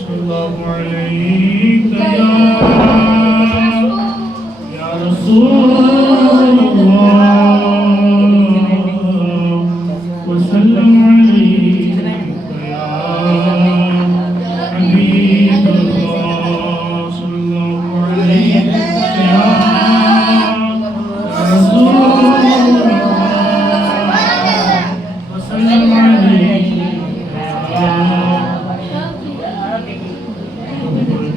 Sallallahu alayka ya Rasulullah wa sallam alayka ya Habibullah. Sallallahu alayka ya Rasulullah wa sallam alayka ya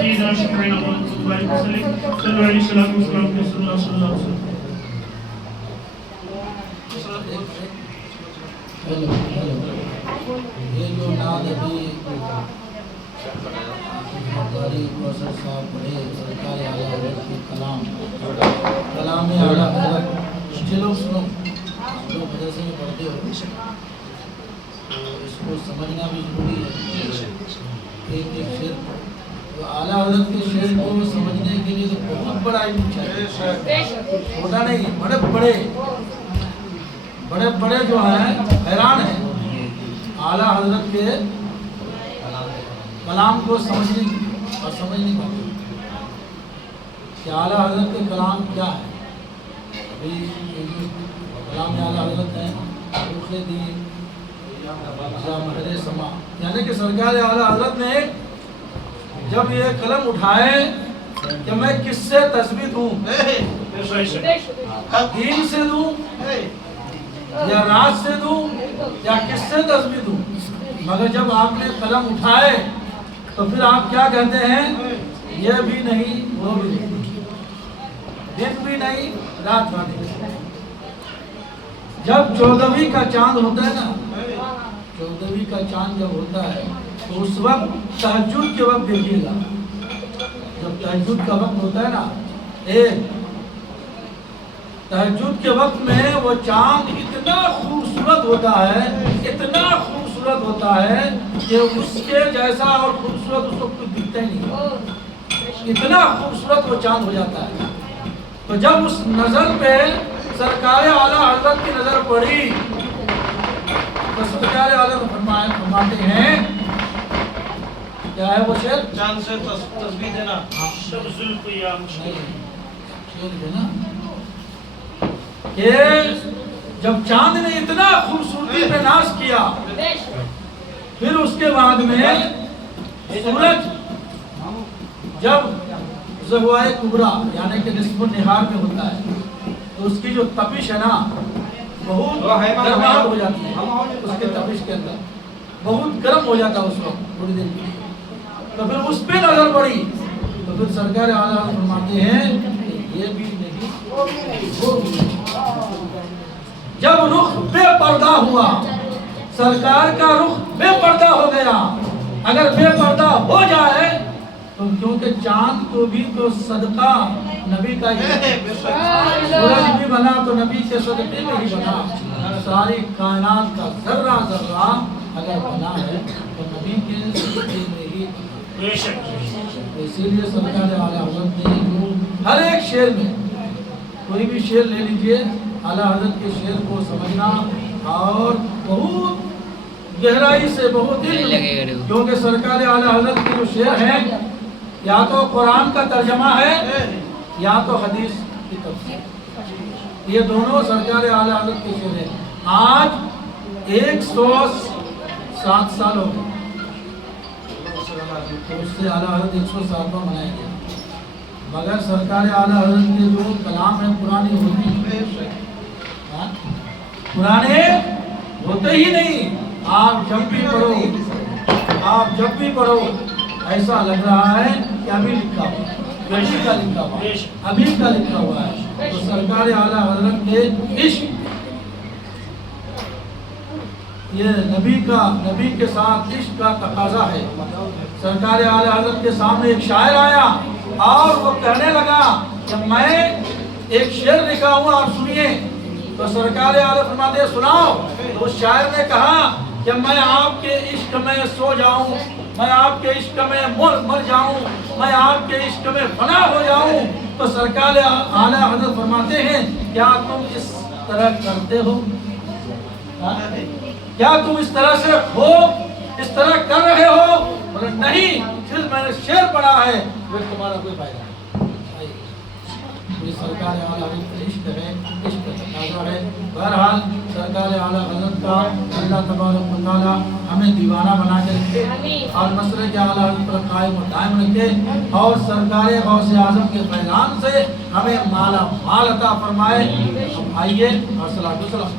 سيدنا شكرنا وسلم صلى الله عليه وسلم یہ جو ناد ابھی قاری کوثر صاحب پڑھے سرکار اعلیٰ حضرت کے کلام اعلیٰ حضرت بچے لوگ سنو، لوگ مدرسے میں پڑھتے ہو تو اس کو سمجھنا بھی ضروری ہے، ایک ایک شعر تو اعلیٰ حضرت کے شعر کو سمجھنے کے لیے تو بہت بڑا علم چاہیے، چھوٹا نہیں، بڑے بڑے جو ہیں حیران ہیں اعلیٰ حضرت کے کلام کو سمجھنے اور سمجھ نہیں پاتے کہ اعلیٰ حضرت کے کلام کیا ہے۔ ابھی کلام اعلیٰ حضرت ہیں روح دین یا مہر سما، یعنی کہ سرکار اعلیٰ حضرت نے جب یہ قلم اٹھائے کہ میں کس سے تسبیح دوں، دین سے دوں یا راز سے دوں یا کس سے تسبیح دوں، مگر جب آپ نے قلم اٹھائے تو پھر آپ کیا کہتے ہیں، یہ بھی نہیں وہ بھی نہیں، دن بھی نہیں رات بھی نہیں۔ جب 14ویں کا چاند ہوتا ہے نا، 14ویں کا چاند جب ہوتا ہے تو اس وقت تہجد کے وقت دیکھیے گا، جب تہجد کا وقت ہوتا ہے نا، تہجد کے وقت میں وہ چاند اتنا خوبصورت ہوتا ہے، اتنا خوبصورت ہوتا ہے کہ اس کے جیسا اور خوبصورت اس کو کچھ دکھتا ہی نہیں، اتنا خوبصورت وہ چاند ہو جاتا ہے۔ تو جب اس نظر پہ سرکار اعلیٰ حضرت کی نظر پڑی تو سرکار اعلیٰ فرماتے ہیں کیا ہے وہ شعر، چاند سے تسبیح دینا، شمس القیام شعر دینا کہ جب چاند نے اتنا خوبصورتی پہ ناز کیا، پھر اس کے بعد میں سورج جب زوائے کبریٰ یعنی کہ نصف النہار میں ہوتا ہے تو اس کی جو تپش ہے نا بہت گرماہٹ ہو جاتی ہے، اس کے تپش کے اندر بہت گرم ہو جاتا ہے اس وقت تھوڑی دیر کے لیے، تو پھر اس پہ نظر پڑی تو پھر سرکار اعلیٰ فرماتے ہیں یہ بھی نہیں وہ بھی نہیں۔ جب رخ بے پردہ ہوا، سرکار کا رخ بے پردہ ہو گیا، اگر بے پردہ ہو جائے تو کیونکہ چاند کو بھی تو صدقہ نبی کا ہی ہے، سورج بھی بنا تو نبی کے صدقے میں ہی بنا، ساری کائنات کا ذرہ ذرہ اگر بنا ہے تو نبی کے صدقے میں ہی بنا، اسی لیے سرکار اعلیٰ حضرت نے ہر ایک شعر میں کوئی بھی شعر لے لیجئے، اعلیٰ حضرت کے شعر کو سمجھنا اور بہت گہرائی سے بہت علم، کیونکہ سرکار اعلیٰ حضرت کے جو شعر ہیں یا تو قرآن کا ترجمہ ہے یا تو حدیث کی تفسیر، یہ دونوں سرکار اعلیٰ حضرت کے شعر ہیں۔ آج 107 سال ہو گئے تو اس سے اعلیٰ حضرت 107واں منائیں گے، مگر سرکار اعلیٰ حضرت کے جو کلام ہیں پرانے ہوتے ہی نہیں، آپ جب بھی پڑھو ایسا لگ رہا ہے کہ ابھی لکھا ہوا ہے، ابھی کا لکھا ہوا ہے۔ تو سرکار اعلیٰ حضرت کے عشق، یہ نبی کے ساتھ عشق کا تقاضا ہے۔ سرکار اعلیٰ حضرت کے سامنے ایک شاعر آیا اور وہ کہنے لگا کہ میں ایک شعر لکھا ہوں آپ سنیے، تو سرکار اعلیٰ فرماتے ہیں سناؤ، تو اس شاعر نے کہا کہ میں آپ کے عشق میں سو جاؤں، میں آپ کے عشق میں مر جاؤں، میں آپ کے عشق میں فنا ہو جاؤں۔ تو سرکار اعلیٰ حضرت فرماتے ہیں کیا تم اس طرح کرتے ہو، کیا تم اس طرح سے ہو، اس طرح کر رہے ہو؟ بولے نہیں، صرف میں نے شعر پڑھا ہے، پھر تمہارا کوئی فائدہ نہیں۔ یہ سرکار اعلیٰ حضرت کا عشق ہے، عشق کا تقاضا ہے۔ بہرحال سرکار اعلیٰ حضرت کا اللہ تبارک و تعالیٰ ہمیں دیوانہ بنا کے رکھے اور مسئلے کے اعلیٰ حضرت پر قائم و دائم رکھے، اور سرکار غوث اعظم کے فیضان سے ہمیں مالا مال عطا فرمائے۔ آئیے اور صلاۃ و سلام